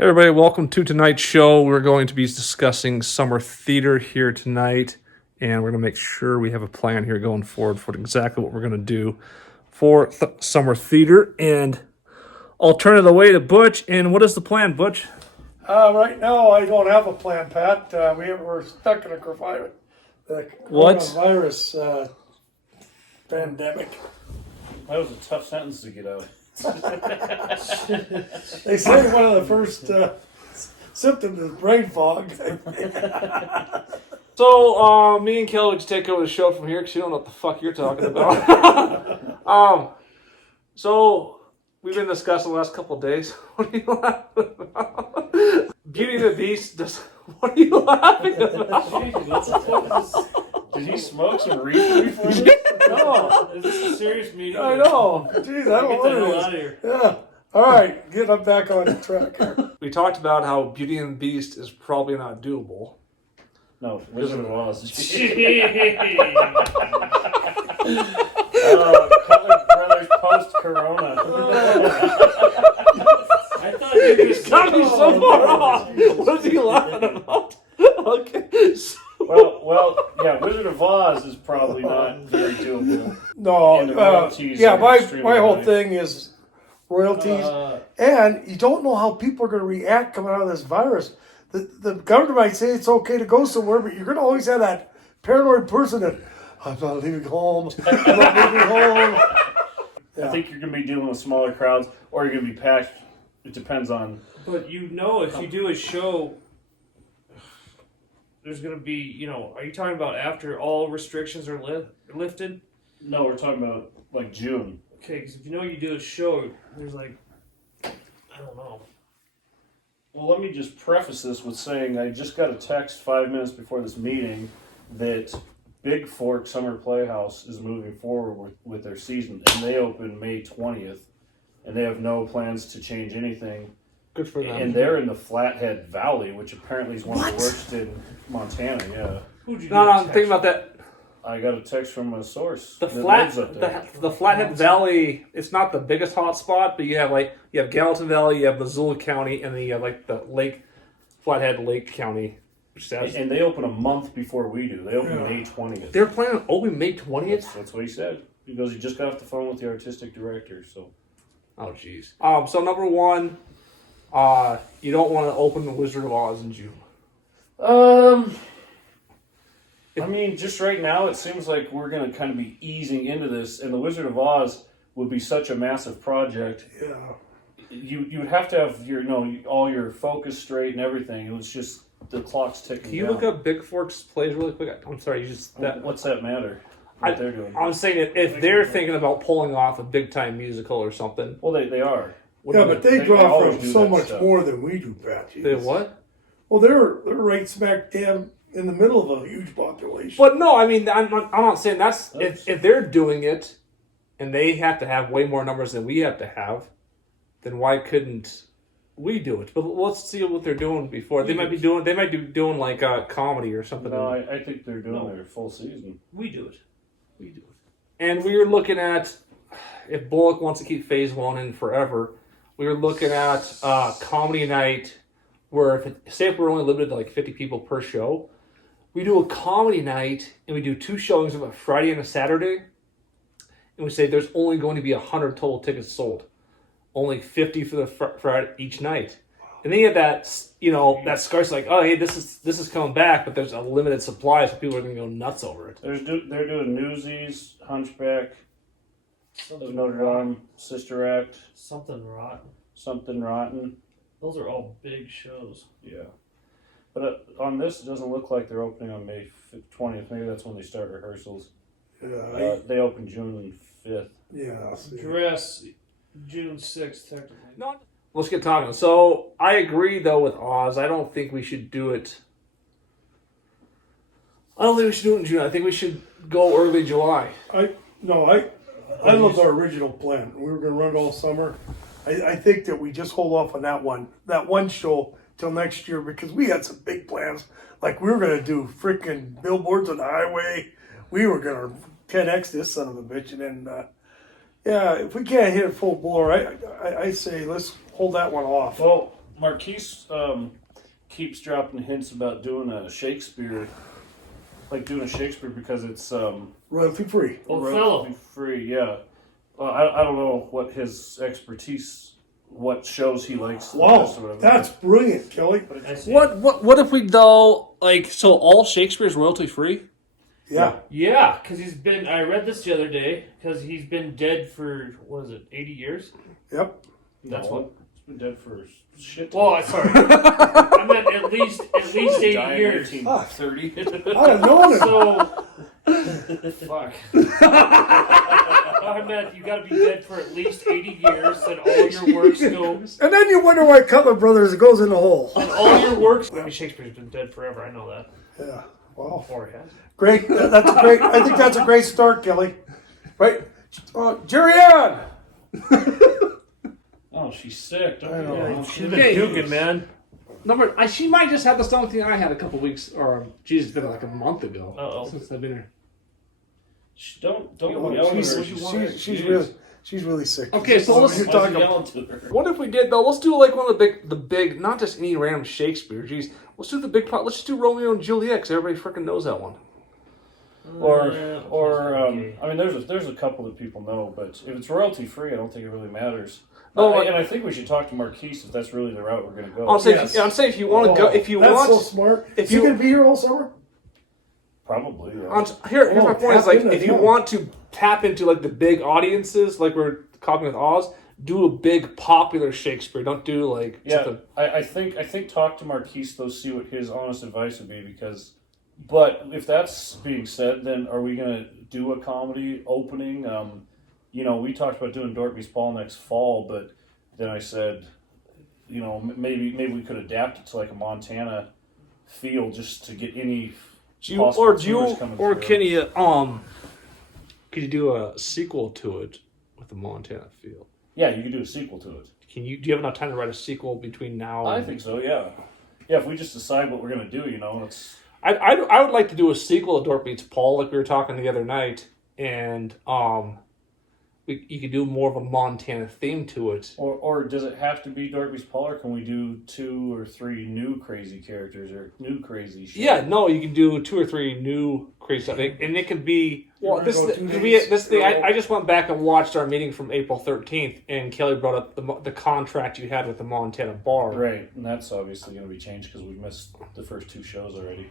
Hey everybody, welcome to tonight's show. We're going to be discussing summer theater here tonight, and we're going to make sure we have a plan here going forward for exactly what we're going to do for summer theater. And I'll turn it away to Butch. And what is the plan, Butch? Right now, I don't have a plan, Pat. We're stuck in a coronavirus pandemic. That was a tough sentence to get out. They say one of the first symptoms is brain fog. So, me and Kelly just take over the show from here because you don't know what the fuck you're talking about. So, we've been discussing the last couple of days. What are you laughing about? Beauty and the Beast. What are you laughing about? Did he smoke some reefer before this? No. Is this a serious meeting? I know. Jeez, I don't know what out of it here. is. Yeah. All right, get up back on track here. We talked about how Beauty and the Beast is probably not doable. No, Wizard of Oz. Cutler Brothers post-corona. I thought you were just Got me so far off. What is he laughing about? Okay. So. Well, yeah, Wizard of Oz is probably not very doable. No, And the royalties yeah, are my extremely whole high. thing is royalties, and you don't know how people are going to react coming out of this virus. The government might say it's okay to go somewhere, but you're going to always have that paranoid person that, I'm not leaving home, I'm not leaving home. I think you're going to be dealing with smaller crowds, or you're going to be packed. It depends on... But if you do a show, there's going to be, are you talking about after all restrictions are lifted? No, we're talking about, like, June. Okay, because if you do a show, there's I don't know. Well, let me just preface this with saying I just got a text 5 minutes before this meeting that Big Fork Summer Playhouse is moving forward with their season, and they open May 20th, and they have no plans to change anything. Good for them. And they're in the Flathead Valley, which apparently is one of the worst in Montana, yeah. Who'd you No, get a I'm text thinking about that. I got a text from a source The that lives up there. the Flathead Valley. It's not the biggest hot spot, but you have Gallatin Valley, you have Missoula County, and then you have the Flathead Lake County. And they open a month before we do. They open May 20th. They're planning on opening May 20th. That's what he said. He goes, he just got off the phone with the artistic director, so... Oh, jeez. So number one, you don't want to open the Wizard of Oz in June. I mean, just right now, it seems like we're going to kind of be easing into this, and the Wizard of Oz would be such a massive project. Yeah. You would have to have your, all your focus straight and everything. It was just the clock's ticking. Can you down. look up Big Fork's plays really quick? I'm sorry, What's that matter? What they're doing? I'm saying that if they're thinking about pulling off a big time musical or something. Well, they are. Yeah, but they draw always from do so that much stuff. more than we do, Pat. They what? Well, they're right smack damn in the middle of a huge population. But no, I mean, I'm not saying that's if they're doing it, and they have to have way more numbers than we have to have, then why couldn't we do it? But let's see what they're doing before. They might be doing like a comedy or something. No, I think they're doing their full season. We do it. And we were looking at, if Bullock wants to keep Phase 1 in forever, we were looking at comedy night where, if we're only limited to like 50 people per show, we do a comedy night and we do two showings of a Friday and a Saturday, and we say there's only going to be 100 total tickets sold. Only 50 for the Friday each night. And then you have that, that scarce oh, hey, this is coming back, but there's a limited supply, so people are going to go nuts over it. They're doing Newsies, Hunchback, Notre Dame, Sister Act, Something rotten. Something Rotten. Those are all big shows. Yeah. But on this, it doesn't look like they're opening on May 20th. Maybe that's when they start rehearsals. Yeah, They open June 5th. yeah. Dress June 6th, technically. No, let's get talking. So I agree though with Oz. I don't think we should do it. I don't think we should do it in June. I think we should go early July. I love our original plan. We were going to run it all summer. I think that we just hold off on that one show till next year because we had some big plans. Like we were going to do freaking billboards on the highway. We were going to 10x this son of a bitch, and then if we can't hit it full bore, I say let's hold that one off. Well, Marquise keeps dropping hints about doing a Shakespeare, because it's Royalty free. royalty free. Yeah, I don't know what his expertise, what shows he likes. the Wow, best or whatever. that's brilliant, Kelly. I see. What if we though so all Shakespeare's royalty free? Yeah. Yeah, because he's been. I read this the other day. Because he's been dead for 80 years? Yep. That's No, what. He's been dead for shit. Well, I'm sorry. I meant at least 80 Died in years. 1930. I'd have known it. So, fuck. I meant you got to be dead for at least 80 years, and all your works go. And then you wonder why Cutler Brothers goes in the hole. And all your works. I mean, Shakespeare's been dead forever. I know that. Yeah. Wow. Or he has. Great. That's a great. I think that's a great start, Kelly. Right, Jerry Ann. Oh, she's sick. Don't I know. worry. She's been Okay. puking, man. She might just have the stomach thing I had a couple weeks, or geez, it's been like a month ago Uh-oh. since I've been here. Don't Oh, yell at her. she's really sick. Okay, so What let's- you're Why talking is he about. yelling to her? What if we did though? Let's do like one of the big, not just any random Shakespeare. Geez, let's do the big part. Let's just do Romeo and Juliet, 'cause everybody freaking knows that one. I mean, there's a couple that people know, but if it's royalty free, I don't think it really matters. No, And I think we should talk to Marquise if that's really the route we're going to go. I'm saying, Yes. if you want to go, if you that's want, so smart. if Is he you- gonna be here all summer? Probably. Yeah. here's my point is tap like into if you him. want to tap into like the big audiences, like we're copying with Oz, do a big popular Shakespeare. Don't do like Yeah, something. I think talk to Marquise though, see what his honest advice would be, because. But if that's being said, then are we going to do a comedy opening? We talked about doing Dorothy's Ball next fall, but then I said, maybe we could adapt it to like a Montana feel just to get any possible tours coming through. Could you do a sequel to it with the Montana feel? Yeah, you could do a sequel to it. Do you have enough time to write a sequel between now? I and... think so. Yeah, yeah. If we just decide what we're going to do, it's. I would like to do a sequel to Dork Meets Paul, like we were talking the other night, and you could do more of a Montana theme to it. Or does it have to be Dorothy's Paul, or can we do 2 or 3 new crazy characters or new crazy shit? Yeah, no, you can do 2 or 3 new crazy stuff, and it could be. Well, You're this gonna go 2 thing, days this thing. in a row. I just went back and watched our meeting from April 13th, and Kelly brought up the contract you had with the Montana bar. Right, and that's obviously going to be changed because we missed the first 2 shows already.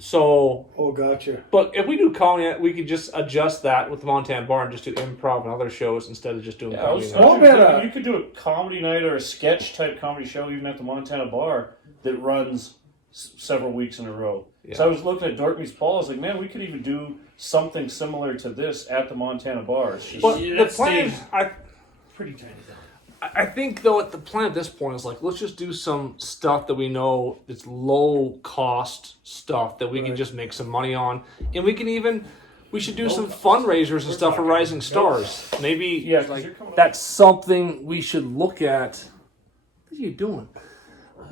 So, Oh, gotcha. but if we do comedy, we could just adjust that with the Montana bar and just do improv and other shows instead of just doing Yeah, comedy. Well, man, you could do a comedy night or a sketch type comedy show even at the Montana bar that runs several weeks in a row. Yeah. So I was looking at Dork Meets Paul. I was like, man, we could even do something similar to this at the Montana bar. It's just, But Yeah, the that plan, stage- Pretty tiny though. I think though, at the plan at this point is like, let's just do some stuff that we know it's low cost stuff that we can just make some money on, and we should do some fundraisers and stuff for Rising Stars. Maybe yeah, 'cause you're coming up- that's something we should look at. What are you doing?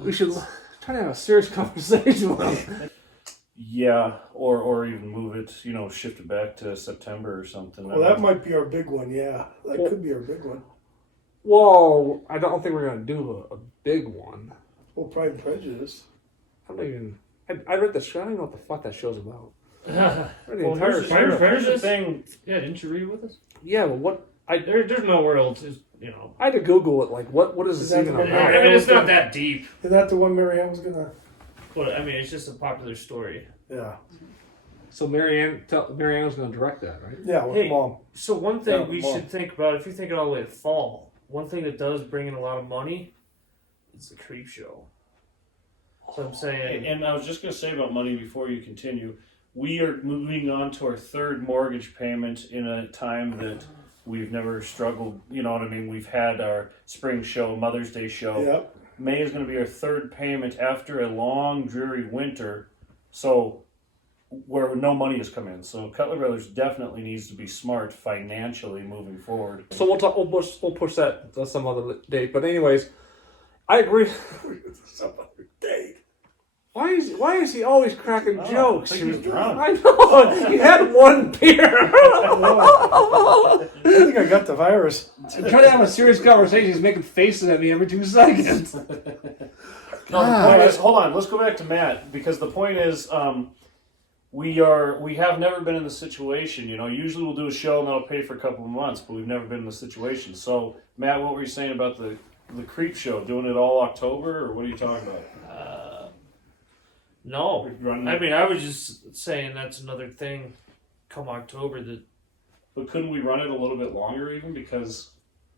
We should try to have a serious conversation with them. Yeah, or even move it, shift it back to September or something. Well, that might be our big one. Yeah, that Well- could be our big one. Well, I don't think we're going to do a big one. Well, Pride and Prejudice. I don't even. I read the show. I don't even know what the fuck that show's about. I read the Well, entire here's, show. here's, Fire here's the Prejudice? thing. Yeah, didn't you read it with us? Yeah, but what? There's nowhere else. I had to Google it. Like, what is Is this that even the one- about? I mean, it's not that deep, Is that the one Marianne was gonna? but I mean, it's just a popular story. Yeah. So Marianne was going to direct that, right? Yeah, with Hey. Mom. So one thing Yeah, we well- should think about, if you think it all the way to fall, one thing that does bring in a lot of money is the creep show. So I'm saying, And I was just going to say about money before you continue. We are moving on to our 3rd mortgage payment in a time that we've never struggled. You know what I mean? We've had our spring show, Mother's Day show. Yep. May is going to be our 3rd payment after a long, dreary winter. So, where no money has come in. So, Cutler Brothers definitely needs to be smart financially moving forward. So we'll talk. We'll push that to some other date. But anyways, I agree. Some other day. Why is he always cracking jokes? I think he's drunk. I know. He had one beer. I think think I got the virus. I'm trying to have a serious conversation. He's making faces at me every 2 seconds. No, the point is, hold on. Let's go back to Matt because the point is, we have never been in the situation. You know, usually we'll do a show and that'll pay for a couple of months, but we've never been in the situation. So, Matt, what were you saying about the creep show? Doing it all October, or what are you talking about? No, Running I mean I was just saying that's another thing. Come October, that But couldn't we run it a little bit longer, even because?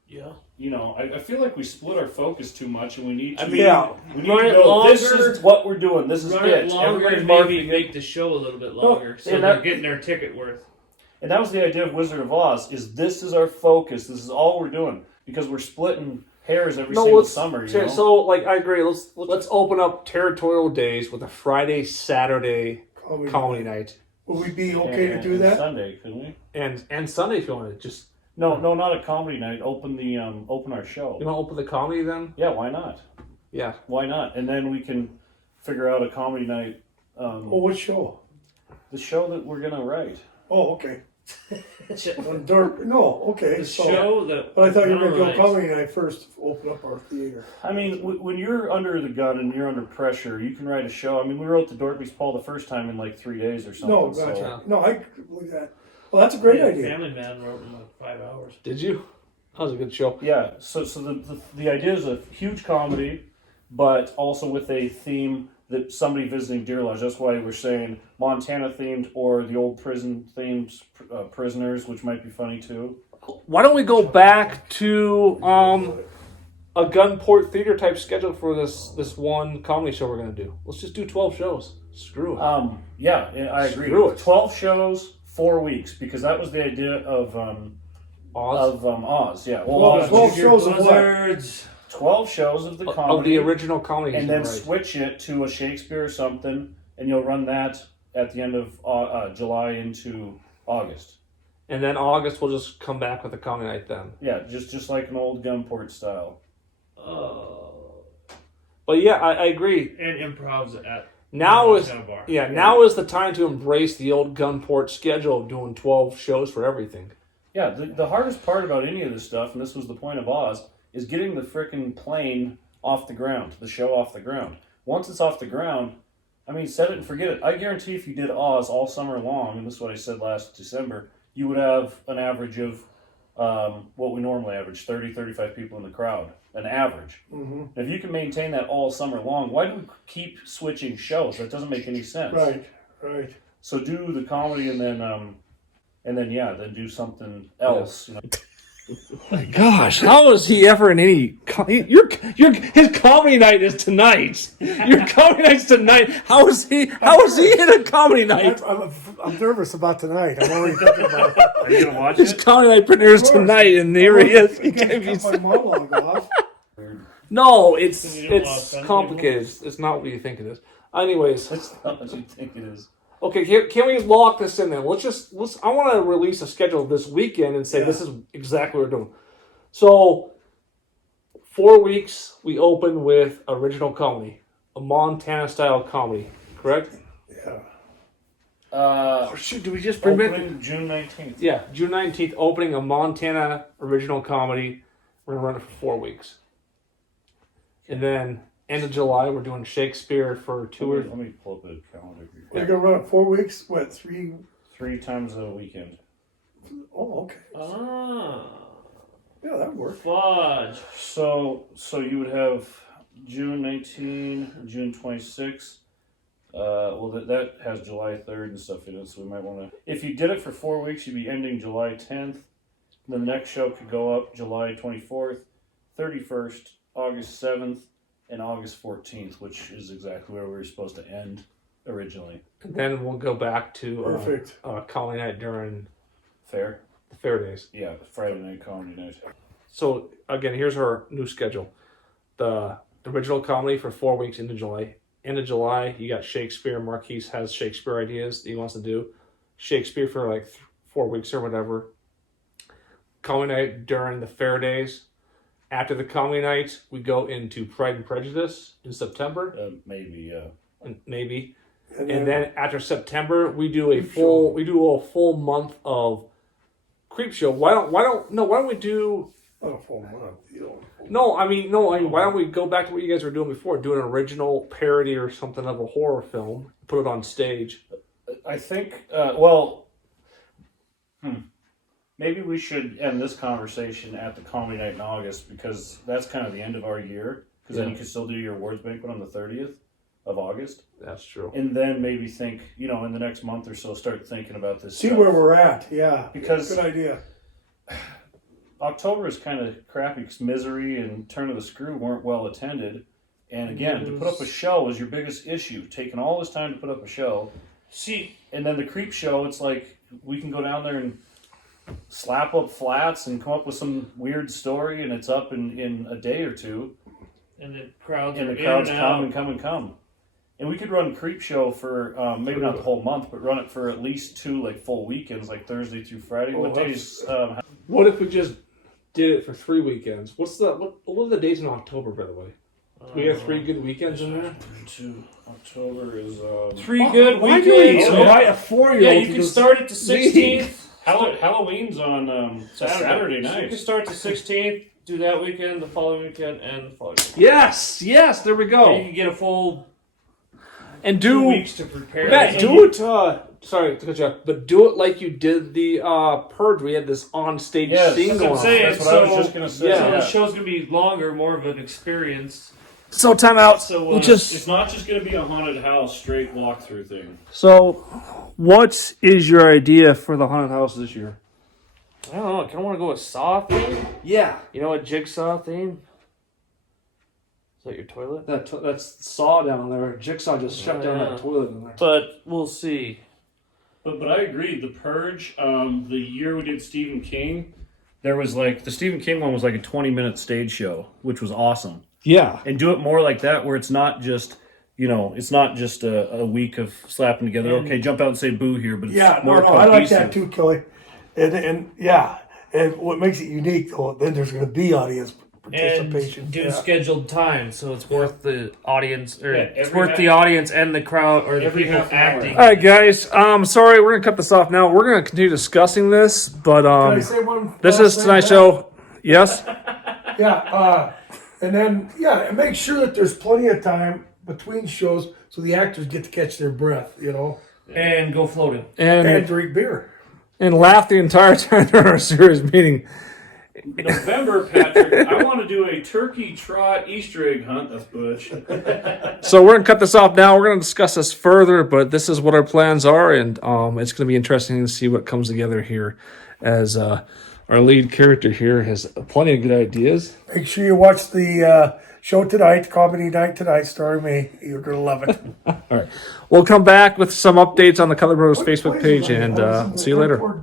yeah. You know, I feel like we split our focus too much, and we need to. I mean, Yeah. we need run to it go. This longer- is what we're doing. This is Run it. it longer Everybody's and marketing maybe it. make the show a little bit longer, so and they're that- getting their ticket worth. And that was the idea of Wizard of Oz. Is this is our focus? This is all we're doing because we're splitting hairs every single summer. You know? So, like, I agree. Let's open up territorial days with a Friday, Saturday comedy night, Would we be okay to do And that? Sunday, couldn't we? and Sunday if you want to. Just No, not a comedy night. Open our show. you want to open the comedy then? Yeah, why not? Yeah. Why not? And then we can figure out a comedy night. Oh, what show? The show that we're gonna write. Oh, okay. On Dirt. No, okay. The So, show that. but I thought you were going to Alright. go comedy night first. Open up our theater. I mean, when you're under the gun and you're under pressure, you can write a show. I mean, we wrote the Dorothy's Paul the first time in like 3 days or something. No, so- gotcha. No, I could believe that. Well, that's a great Yeah, idea. Family Man wrote in like 5 hours. Did you? That was a good show. Yeah, so the idea is a huge comedy, but also with a theme that somebody visiting Deer Lodge. That's why we're saying Montana themed or the old prison themed prisoners, which might be funny too. Why don't we go back to a Gunport theater type schedule for this one comedy show we're gonna do? Let's just do 12 shows. Screw it. Yeah, I agree. Screw it. 12 shows, 4 weeks, because that was the idea of Oz? Oz. Yeah, well, Well, Oz, 12 shows of what? Blizzards. 12 shows of the Of comedy. the original comedy. and then right. switch it to a Shakespeare or something, and you'll run that at the end of July into August. And then August we'll just come back with a comedy night then. Yeah, just like an old Gunport style. But yeah, I agree. And improvs at Now is Montana Bar. now is the time to embrace the old Gunport schedule of doing 12 shows for everything. Yeah, the hardest part about any of this stuff, and this was the point of Oz, is getting the frickin' plane off the ground, the show off the ground. Once it's off the ground, I mean, set it and forget it. I guarantee if you did Oz all summer long, and this is what I said last December, you would have an average of what we normally average, 30, 35 people in the crowd, an average. Mm-hmm. If you can maintain that all summer long, why do we keep switching shows? That doesn't make any sense. Right. So do the comedy and then do something else. You know? My gosh, how is he ever in any? His comedy night is tonight. Your comedy night's tonight. How is he in a comedy night? I'm nervous about tonight. I'm already thinking about it. Are you gonna watch His it? comedy night premieres tonight, and here he is. He can't be. Cut my monologue off. No, it's You don't want to complicated. It's not what you think it is. Anyways, That's not what you think it is. okay, can we lock this in then? Let's. I want to release a schedule this weekend and say this is exactly what we're doing. So, 4 weeks we open with original comedy, a Montana style comedy, correct? Yeah. Oh shoot! Do we just permit? Opening June 19th. Yeah, June 19th, opening a Montana original comedy. We're gonna run it for 4 weeks, and then end of July we're doing Shakespeare for 2 or. Let me pull up a calendar. We're going to run it 4 weeks? What, 3? 3 times a weekend. Oh, okay. Yeah, that works. Fudge. So you would have June 19, June 26. Well, that has July 3rd and stuff in it, so we might want to. If you did it for 4 weeks, you'd be ending July 10th. The next show could go up July 24th, 31st, August 7th, and August 14th, which is exactly where we were supposed to end originally. Then we'll go back to Perfect. comedy night during Fair? the fair days. Yeah, Friday night, comedy night. So again, here's our new schedule: the original comedy for 4 weeks into July. End of July, you got Shakespeare. Marquise has Shakespeare ideas that he wants to do. Shakespeare for like 4 weeks or whatever. Comedy night during the fair days. After the comedy night, we go into Pride and Prejudice in September, Maybe, yeah. maybe. And And then after September, we do a full month of creep show. Why don't we do? Not a full month, you know. No, I mean, why don't we go back to what you guys were doing before? Do an original parody or something of a horror film, put it on stage. I think, maybe we should end this conversation at the comedy night in August, because that's kind of the end of our year. Because then you can still do your awards banquet on the 30th of August. That's true. And then maybe think, in the next month or so, start thinking about this. See stuff. where we're at, yeah. Because good idea. October is kind of crappy because Misery and Turn of the Screw weren't well attended. And again, to put up a show is your biggest issue. Taking all this time to put up a show. And then the Creep Show, it's like we can go down there and slap up flats and come up with some weird story, and it's up in a day or two. And the crowds come. And we could run Creep Show for maybe not the whole month, but run it for at least 2 full weekends, like Thursday through Friday. What days? What if we just did it for 3 weekends? What are the days in October, by the way? We have 3 good weekends in there. October is 3 good why weekends. do So invite a 4-year-old. Yeah, you can start it the 16th. Halloween's on Saturday So you night. can start the 16th, do that weekend, the following weekend, and the following weekend. Yes, there we And go. you can get a full And 2 do weeks to prepare. Matt, do it. Sorry to cut you off, but do it like you did the Purge. We had this on-stage scene that's going what I'm saying. on. That's what I was just gonna say. So the show's gonna be longer, more of an experience. So time out. So It's not just going to be a haunted house straight walkthrough thing. So, what is your idea for the haunted house this year? I don't know. I kind of want to go with Saw theme. Yeah, You know what Jigsaw theme? Is that your toilet? that's Saw down there. Jigsaw just shut down that toilet in there. But we'll see. But I agree. The Purge, the year we did Stephen King, there was the Stephen King one was like a 20-minute stage show, which was awesome. Yeah, And do it more like that, where it's not just, it's not just a week of slapping together. Okay, jump out and say boo here, but it's more I like cohesive. that too, Kelly. And what makes it unique, though, then there's going to be audience participation. And do yeah. scheduled time, so it's worth the audience, or it's every worth the audience and the crowd, or the every people half an hour. acting. All right, guys. Sorry, we're gonna cut this off now. We're gonna continue discussing this, but Can I say one this last is thing, tonight's Matt? show. Yes. Yeah, and then and make sure that there's plenty of time between shows so the actors get to catch their breath, And go floating. and And drink beer. laugh the entire time during our series meeting. November, Patrick, I want to do a turkey trot Easter egg hunt. That's Butch. So we're gonna cut this off now. We're gonna discuss this further, but this is what our plans are, and it's gonna be interesting to see what comes together here, as our lead character here has plenty of good ideas. Make sure you watch the show tonight, Comedy Night tonight, starring me. You're going to love it. All right, we'll come back with some updates on the Cutler Bros Facebook page, and see you later.